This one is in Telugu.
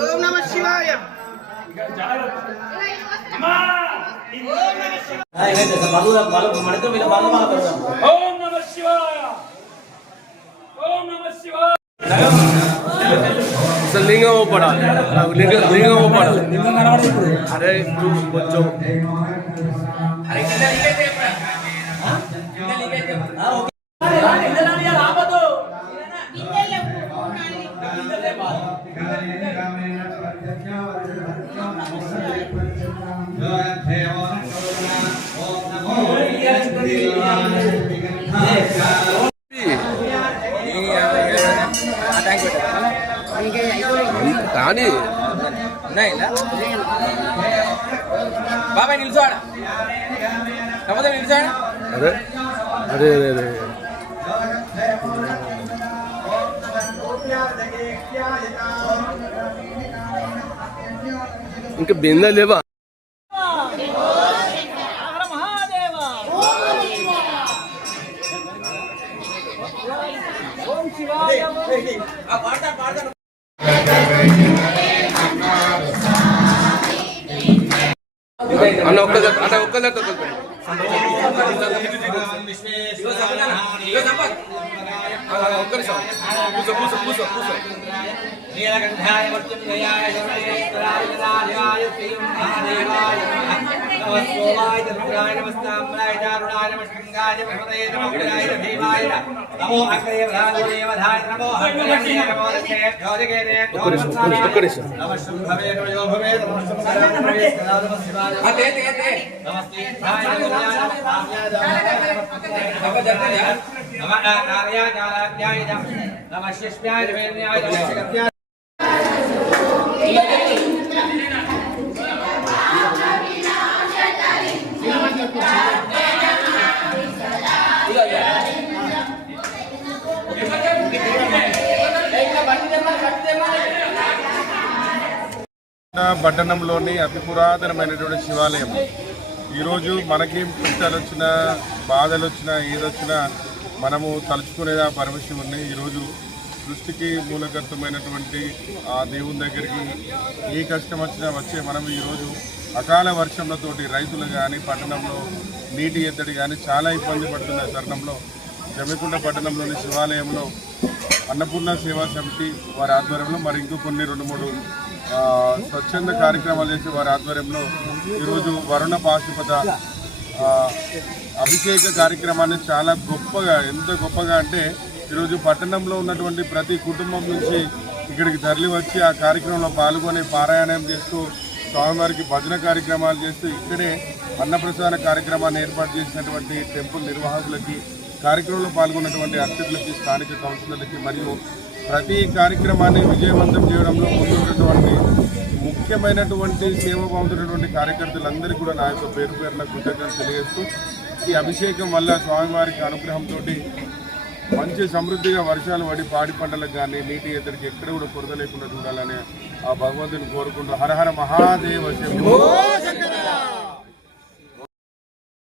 ఓం నమః శివాయ. లింగం పడాలి లింగం పడాలి అరే కొంచెం కానీ బాబాయ్ నిల్చోడా కాకపోతే నిల్చోడా. అరే అరే అరే అరే ఇంకా బిందె లేవా? అన్న ఒక్కదాంతో ఒక్క నిమిషం కూర్చో కూర్చో కూర్చో కూర్చో. నీలకంఠాయ మృత్యుంజయాయ శరణేశ్వరాయ సదాశివాయ శ్రీం మహాదేవాయ నమః శోభాయ రుద్రాయ నమస్తామ్రాయ దారుణాయ నమఃశృంగాయ భగవతే నమః భీమాయ నమో అగ్రే వధాయ నమో హరిణే నమో దశే జ్యోతికేనే నమః శుభవే నమో భవే నమః శుభవే నమః శివాయ అతే నమస్తే ధాయ నమః నమః నారాయణాయ నమః శిష్యాయ వేణ్యాయ నమః శక్త్యాయ. పట్టణంలోని అతి పురాతనమైనటువంటి శివాలయం. ఈరోజు మనకి కష్టాలు వచ్చినా బాధలు వచ్చినా ఏదొచ్చినా మనము తలుచుకునేది ఆ పరమశివుణ్ణి. ఈరోజు సృష్టికి మూలకర్తమైనటువంటి ఆ దేవుని దగ్గరికి ఏ కష్టం వచ్చినా వచ్చే మనం ఈరోజు అకాల వర్షంలతోటి రైతులు కానీ పట్టణంలో నీటి ఎద్దడి కానీ చాలా ఇబ్బంది పడుతున్న తరుణంలో జమ్మికుంట పట్టణంలోని శివాలయంలో అన్నపూర్ణ సేవా సమితి వారి ఆధ్వర్యంలో మరి ఇంకో కొన్ని 2-3 స్వచ్ఛంద కార్యక్రమాలు చేసి వారి ఆధ్వర్యంలో ఈరోజు వరుణ పాశుపత అభిషేక కార్యక్రమాన్ని చాలా గొప్పగా, ఎంత గొప్పగా అంటే ఈరోజు పట్టణంలో ఉన్నటువంటి ప్రతి కుటుంబం నుంచి ఇక్కడికి తరలి వచ్చి ఆ కార్యక్రమంలో పాల్గొని పారాయణం చేస్తూ స్వామివారికి భజన కార్యక్రమాలు చేస్తూ ఇక్కడే అన్నప్రసాద కార్యక్రమాన్ని ఏర్పాటు చేసినటువంటి టెంపుల్ నిర్వాహకులకి, కార్యక్రమంలో పాల్గొన్నటువంటి అర్చకులకి, స్థానిక కౌన్సిలర్లకి మరియు ప్రతి కార్యక్రమాన్ని విజయవంతం చేయడంలో ముందున్నటువంటి ముఖ్యమైనటువంటి సేవాభావంతున్నటువంటి కార్యకర్తలందరికీ కూడా నా యొక్క పేరు పేరున కృతజ్ఞతలు తెలియజేస్తూ ఈ అభిషేకం వల్ల స్వామివారికి అనుగ్రహంతో మంచి సమృద్ధిగా వర్షాలు పడి పాడి పంటలకు కానీ నీటి ఎద్దడికి ఎక్కడ కూడా కొరత లేకుండా చూడాలని ఆ భగవంతుని కోరుకుంటూ హర హర మహాదేవ శంభో.